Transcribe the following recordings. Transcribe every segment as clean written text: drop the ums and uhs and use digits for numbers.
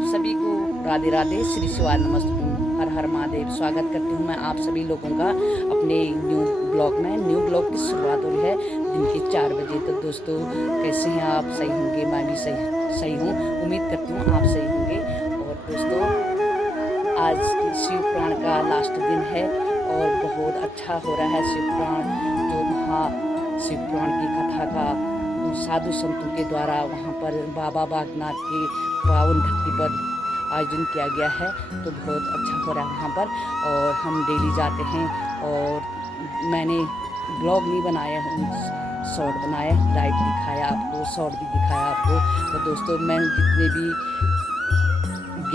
आप सभी को राधे राधे, श्री शिवाय नमस्तु, हर हर महादेव। स्वागत करती हूँ मैं आप सभी लोगों का अपने न्यू ब्लॉग में। न्यू ब्लॉग की शुरुआत हो रही है दिन के 4 बजे। तो दोस्तों कैसे हैं आप? सही होंगे, मैं भी सही हूँ। उम्मीद करती हूँ आप सही होंगे। और दोस्तों आज शिव पुराण का लास्ट दिन है और बहुत अच्छा हो रहा है शिव पुराण। जो महा शिव पुराण की कथा का साधु संतों के द्वारा वहाँ पर बाबा बागनाथ के पावन धरती पर आयोजन किया गया है। तो बहुत अच्छा हो रहा है वहाँ पर और हम डेली जाते हैं। और मैंने ब्लॉग नहीं बनाया, शॉर्ट बनाया, लाइव दिखाया आपको, शॉर्ट भी दिखाया आपको। तो दोस्तों मैं जितने भी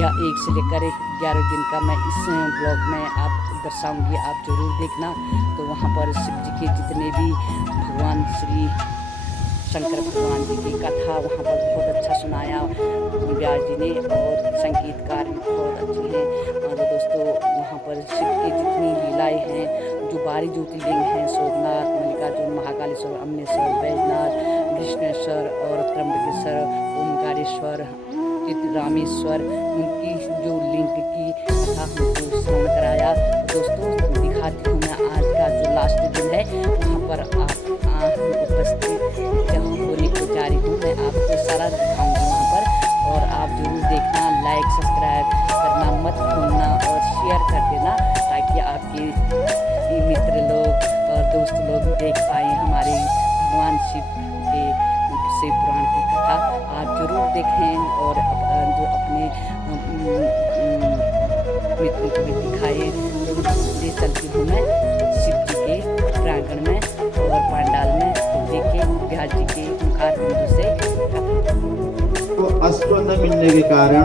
1 से लेकर 11 दिन का मैं इस ब्लॉग में आप दर्शाऊंगी, आप जरूर देखना। तो वहाँ पर शिव जी के जितने भी भगवान श्री शंकर भगवान जी की कथा वहाँ पर बहुत अच्छा सुनाया व्यास जी ने, और संगीतकार भी बहुत अच्छे हैं। और दोस्तों वहाँ पर शिव की जितनी लीलाएं हैं, जो 12 ज्योतिर्लिंग हैं, सोमनाथ, मल्लिकार्जुन, महाकालेश्वर, अम्बेश्वर, बैजनाथ, कृष्णेश्वर और त्र्यंबकेश्वर, ओमकारेश्वर, रामेश्वर, उनकी जो लिंग की कथा हमको श्रवण कराया। तो दोस्तों दिखाती हूँ मैं आज का जो लास्ट दिन है, वहाँ पर आप उपस्थित होने को जा रही हूँ। मैं आपको सारा दिखाऊंगी वहाँ पर, और आप जरूर देखना, लाइक सब्सक्राइब करना मत भूलना और शेयर कर देना, ताकि आपके मित्र लोग और दोस्त लोग देख पाए हमारे भगवान शिव के शिव पुराण की कथा। आप जरूर देखें और जो अपने मित्रों को भी दिखाएं। ले चलती हूँ मैं शिव जी के प्रांगण में और पंडाल में, तो देखें व्यास जी के मुखार बिंदु से तो अश्व न मिलने के कारण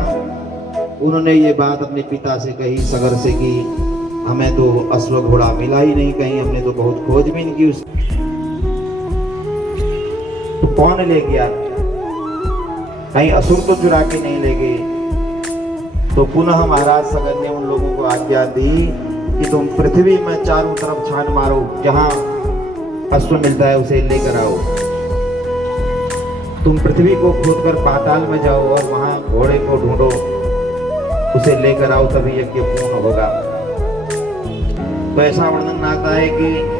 उन्होंने ये बात अपने पिता से कही, सगर से, कि हमें तो अश्व घोड़ा मिला ही नहीं, कहीं हमने तो बहुत खोजबीन की उस। तो कौन ले गया? कहीं असुर तो चुरा के नहीं ले गए। तो पुनः महाराज सगर ने उन लोगों को आज्ञा दी कि तुम पृथ्वी में चारों तरफ छान मारो, जहां अश्व मिलता है उसे लेकर आओ। तुम पृथ्वी को खोदकर पाताल में जाओ और वहां घोड़े को ढूंढो, उसे लेकर आओ, तभी यज्ञ पूर्ण होगा। तो ऐसा वर्णन आता है कि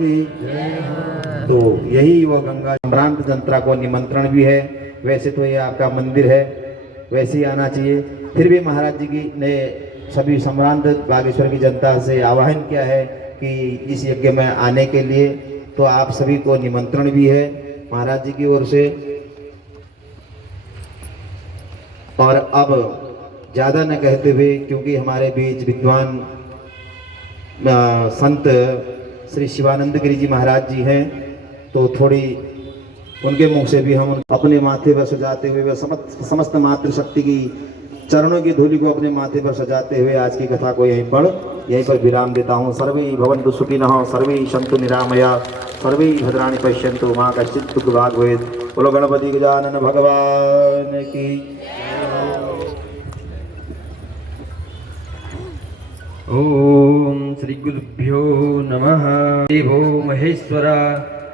की। तो यही वो गंगा सम्रांत जनता को निमंत्रण भी है। वैसे तो ये आपका मंदिर है, वैसे ही आना चाहिए। फिर भी महाराज जी की ने सभी सम्रांत बागेश्वर की जनता से आह्वान किया है कि इस यज्ञ में आने के लिए, तो आप सभी को निमंत्रण भी है महाराज जी की ओर से। और अब ज़्यादा न कहते हुए, क्योंकि हमारे बीच विद्वान संत श्री शिवानंद गिरी जी महाराज जी हैं, तो थोड़ी उनके मुख से भी हम अपने माथे पर सजाते हुए व समस्त मातृशक्ति की चरणों की धूलि को अपने माथे पर सजाते हुए आज की कथा को यहीं पर विराम देता हूँ। सर्वे भवन्तु सुखिनः, सर्वे सन्तु निरामया, सर्वे भद्राणि पश्यन्तु मा कश्चित् दुःख भाग् भवेत्। बोलो गणपति गजानन भगवान की। ओम श्री गुरुभ्यो नमः। देवो महेश्वरा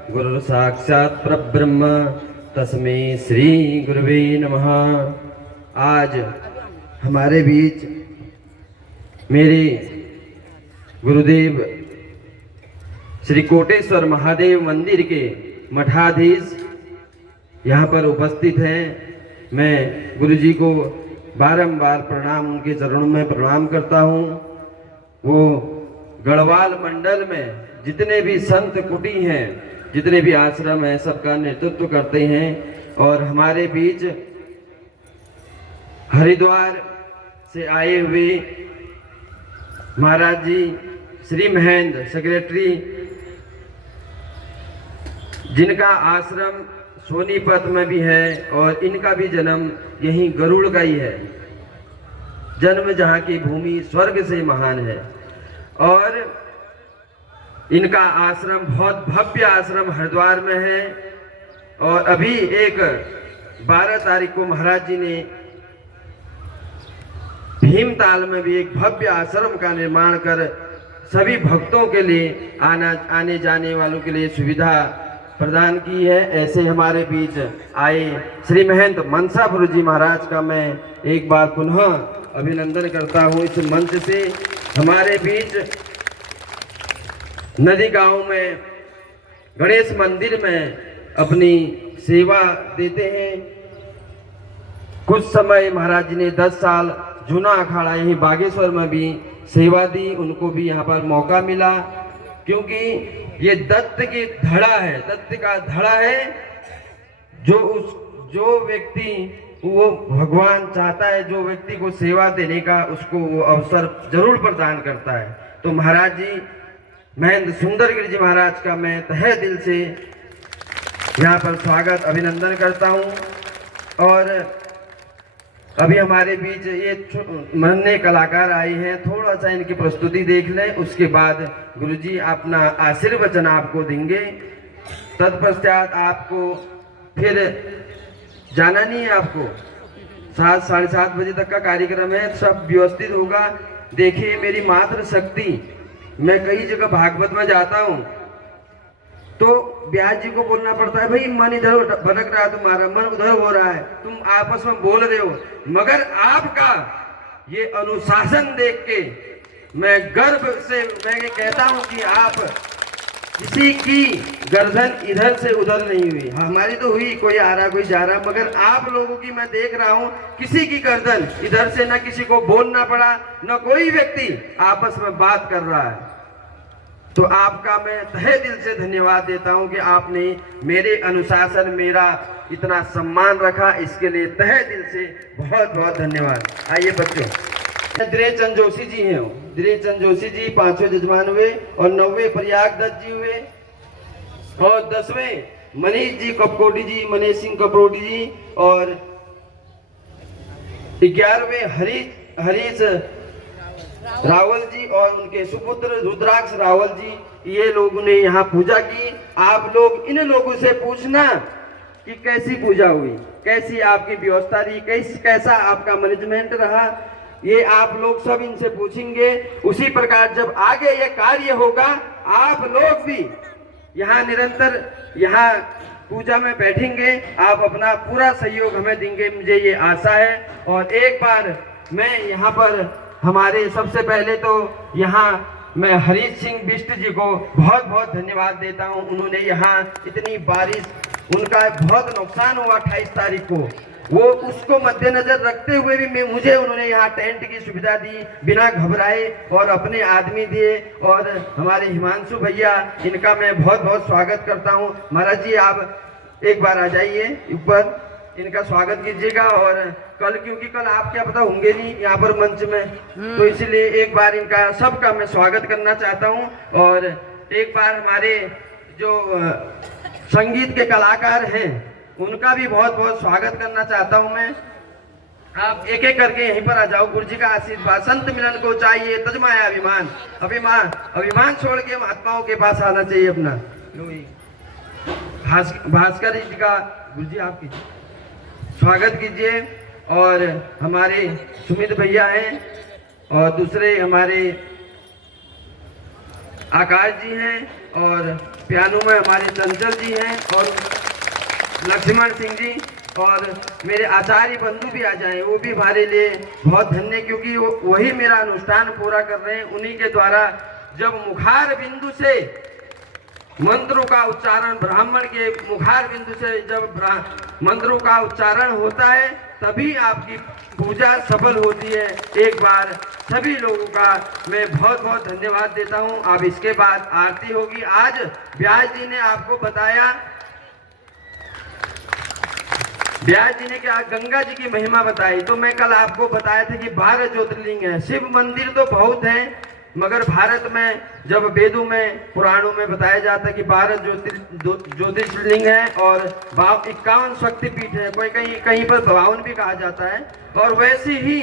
गुरु साक्षात् परब्रह्म तस्मै श्री गुरुवे नमः। आज हमारे बीच मेरे गुरुदेव श्री कोटेश्वर महादेव मंदिर के मठाधीश यहाँ पर उपस्थित हैं। मैं गुरुजी को बारंबार प्रणाम, उनके चरणों में प्रणाम करता हूँ। वो गढ़वाल मंडल में जितने भी संत कुटी हैं, जितने भी आश्रम हैं, सबका नेतृत्व करते हैं। और हमारे बीच हरिद्वार से आए हुए महाराज जी श्री महेंद्र सेक्रेटरी, जिनका आश्रम सोनीपत में भी है और इनका भी जन्म यहीं गरुड़ का ही है। जन्म जहाँ की भूमि स्वर्ग से महान है। और इनका आश्रम बहुत भव्य आश्रम हरिद्वार में है। और अभी एक 12 तारीख को महाराज जी ने भीमताल में भी एक भव्य आश्रम का निर्माण कर सभी भक्तों के लिए आने जाने वालों के लिए सुविधा प्रदान की है। ऐसे हमारे बीच आए श्री महंत मनसा गुरु जी महाराज का मैं एक बार पुनः अभिनंदन करता हूँ। इस मंच से हमारे बीच नदी गांव में गणेश मंदिर में अपनी सेवा देते हैं। कुछ समय महाराज जी ने 10 साल जूना अखाड़ा यहीं बागेश्वर में भी सेवा दी, उनको भी यहाँ पर मौका मिला। क्योंकि ये दत्त की धड़ा है, दत्त का धड़ा है। जो व्यक्ति वो भगवान चाहता है, जो व्यक्ति को सेवा देने का, उसको वो अवसर जरूर प्रदान करता है। तो महाराज जी महेंद्र सुंदर गिरी जी महाराज का मैं तहे दिल से यहाँ पर स्वागत अभिनंदन करता हूँ। और अभी हमारे बीच ये नन्हे कलाकार आए हैं, थोड़ा सा इनकी प्रस्तुति देख लें, उसके बाद गुरुजी अपना आशीर्वचन आपको देंगे। तत्पश्चात आपको फिर जाना नहीं है, आपको 7 साढ़े 7 बजे तक का कार्यक्रम है, सब व्यवस्थित होगा। देखिए मेरी मात्र शक्ति, मैं कई जगह भागवत में जाता हूँ तो ब्यास जी को बोलना पड़ता है, भाई मन इधर भटक रहा है, तुम्हारा मन उधर हो रहा है, तुम आपस में बोल रहे हो। मगर आपका ये अनुशासन देख के मैं गर्व से मैं कहता हूँ कि आप किसी की गर्दन इधर से उधर नहीं हुई। हमारी तो हुई, कोई आ रहा कोई जा रहा, मगर आप लोगों की मैं देख रहा हूँ किसी की गर्दन इधर से न किसी को बोलना पड़ा, न कोई व्यक्ति आपस में बात कर रहा है। तो आपका मैं तहे दिल से धन्यवाद देता हूं कि आपने मेरे अनुशासन, मेरा इतना सम्मान रखा, इसके लिए तहे दिल से बहुत बहुत धन्यवाद। आइए बच्चों, दिनेश चंद जोशी जी हैं। दिनेश चंद जोशी जी 5वें जजमान हुए और 9वें प्रयाग दत्त जी हुए और 10वें मनीष जी कपकोटी जी, मनीष सिंह कपकोटी जी और 11वें हरीश रावल जी और उनके सुपुत्र रुद्राक्ष रावल जी, ये लोगों ने यहाँ पूजा की। आप लोग इन लोगों से पूछना कि कैसी पूजा हुई, कैसी आपकी व्यवस्था रही, कैसा आपका मैनेजमेंट रहा, ये आप लोग सब इनसे पूछेंगे। उसी प्रकार जब आगे ये कार्य होगा, आप लोग भी यहाँ निरंतर यहाँ पूजा में बैठेंगे, आप अपना पूरा सहयोग हमें देंगे, मुझे ये आशा है। और एक बार मैं यहाँ पर हमारे सबसे पहले तो यहाँ मैं हरीश सिंह बिष्ट जी को बहुत बहुत धन्यवाद देता हूं। उन्होंने यहाँ इतनी बारिश, उनका बहुत नुकसान हुआ 28 तारीख को, वो उसको मद्देनजर रखते हुए भी मुझे उन्होंने यहाँ टेंट की सुविधा दी, बिना घबराए, और अपने आदमी दिए। और हमारे हिमांशु भैया, इनका मैं बहुत बहुत स्वागत करता हूँ। महाराज जी आप एक बार आ जाइए ऊपर, इनका स्वागत कीजिएगा। और कल, क्योंकि कल आप क्या पता होंगे नहीं यहाँ पर मंच में, तो इसलिए एक बार इनका सबका मैं स्वागत करना चाहता हूँ। और एक बार हमारे जो संगीत के कलाकार हैं उनका भी बहुत बहुत स्वागत करना चाहता हूँ मैं। आप एक एक करके यहीं पर आ जाओ। गुरु जी का आशीर्वाद, संत मिलन को चाहिए तजमाया अभिमान, अभिमान छोड़ के महात्माओं के पास आना चाहिए अपना। भास्कर जी का गुरु जी आपकी स्वागत कीजिए। और हमारे सुमित भैया हैं, और दूसरे हमारे आकाश जी हैं, और पियानो में हमारे चंचल जी हैं, और लक्ष्मण सिंह जी, और मेरे आचार्य बंधु भी आ जाएं, वो भी हमारे लिए बहुत धन्य, क्योंकि वही मेरा अनुष्ठान पूरा कर रहे हैं। उन्हीं के द्वारा जब मुखार बिंदु से मंत्रों का उच्चारण, ब्राह्मण के मुखार बिंदु से जब मंत्रों का उच्चारण होता है, तभी आपकी पूजा सफल होती है। एक बार सभी लोगों का मैं बहुत बहुत धन्यवाद देता हूं। अब इसके बाद आरती होगी। आज व्यास जी ने आपको बताया, व्यास जी ने क्या गंगा जी की महिमा बताई, तो मैं कल आपको बताया था कि 12 ज्योतिर्लिंग है। शिव मंदिर तो बहुत हैं, मगर भारत में जब वेदों में, पुराणों में बताया जाता है कि 12 ज्योतिर्लिंग है और 51 शक्तिपीठ है, कोई कहीं पर 52 भी कहा जाता है। और वैसे ही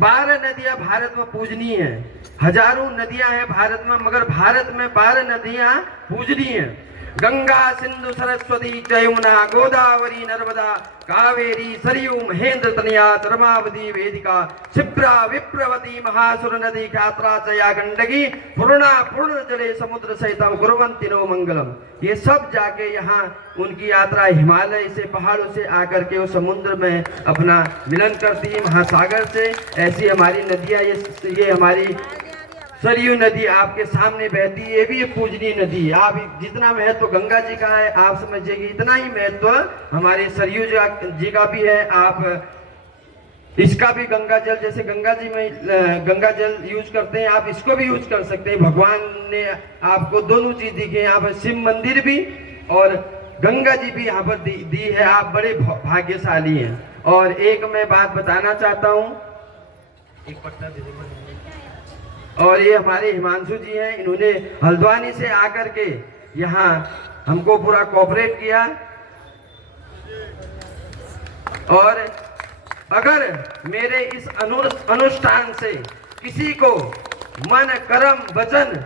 12 नदियां भारत में पूजनीय है। हजारों नदियां हैं भारत में, मगर भारत में 12 नदियां पूजनीय हैं। गंगा, सिंधु, सरस्वती, यमुना, गोदावरी, नर्मदा, कावेरी, सरयू, महेंद्र तनया, धर्मावती, वेदिका, क्षिप्रा, विप्रवती, महासुर नदी, ख्यात्रा, चया, गंडकी, पूर्णा, पूर्ण जले समुद्र सहितम कुर्वन्ति नो मंगलम। ये सब जाके यहाँ उनकी यात्रा हिमालय से, पहाड़ों से आकर के वो समुद्र में अपना मिलन करती है, महासागर से। ऐसी हमारी नदियाँ, ये हमारी सरयू नदी आपके सामने बहती है, ये भी एक पूजनीय नदी है। आप जितना महत्व गंगा जी का है आप समझिएगा, इतना ही महत्व हमारे सरयू जी का भी है। आप इसका भी गंगा जल, जैसे गंगा जी में गंगा जल यूज करते हैं, आप इसको भी यूज कर सकते हैं। भगवान ने आपको दोनों चीज दी है, यहाँ पर शिव मंदिर भी और गंगा जी भी यहाँ पर दी है। आप बड़े भाग्यशाली हैं। और एक मैं बात बताना चाहता हूँ, एक पट्टा दे दे। और ये हमारे हिमांशु जी हैं, इन्होंने हल्द्वानी से आकर के यहाँ हमको पूरा कोऑपरेट किया। और अगर मेरे इस अनुष्ठान से किसी को मन, कर्म, वचन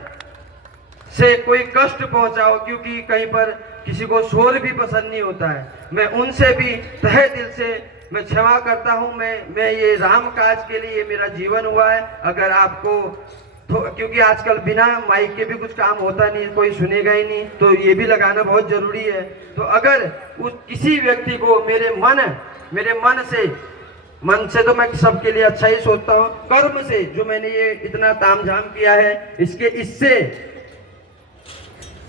से कोई कष्ट पहुंचाओ, क्योंकि कहीं पर किसी को शोर भी पसंद नहीं होता है, मैं उनसे भी तहे दिल से मैं क्षमा करता हूं। मैं ये राम काज के लिए मेरा जीवन हुआ है। अगर आपको क्योंकि आजकल बिना माइक के भी कुछ काम होता नहीं, कोई सुनेगा ही नहीं, तो ये भी लगाना बहुत जरूरी है। तो अगर किसी व्यक्ति को मेरे मन से तो मैं सबके लिए अच्छा ही सोचता हूँ, कर्म से जो मैंने ये इतना तामझाम किया है, इससे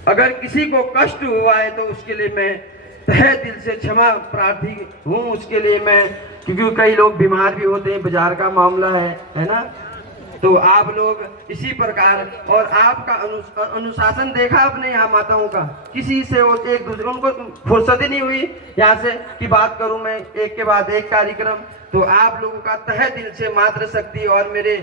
अगर किसी को कष्ट हुआ है तो उसके लिए मैं तहे दिल से क्षमा प्रार्थी हूँ। उसके लिए मैं, क्योंकि कई लोग बीमार भी होते हैं, बाजार का मामला है ना, तो आप लोग इसी प्रकार। और आपका अनुशासन देखा आपने यहाँ माताओं का, किसी से वो एक दूसरे, उनको फुर्सत ही नहीं हुई यहाँ से कि बात करूं मैं एक के बाद एक कार्यक्रम। तो आप लोगों का तहे दिल से मातृशक्ति और मेरे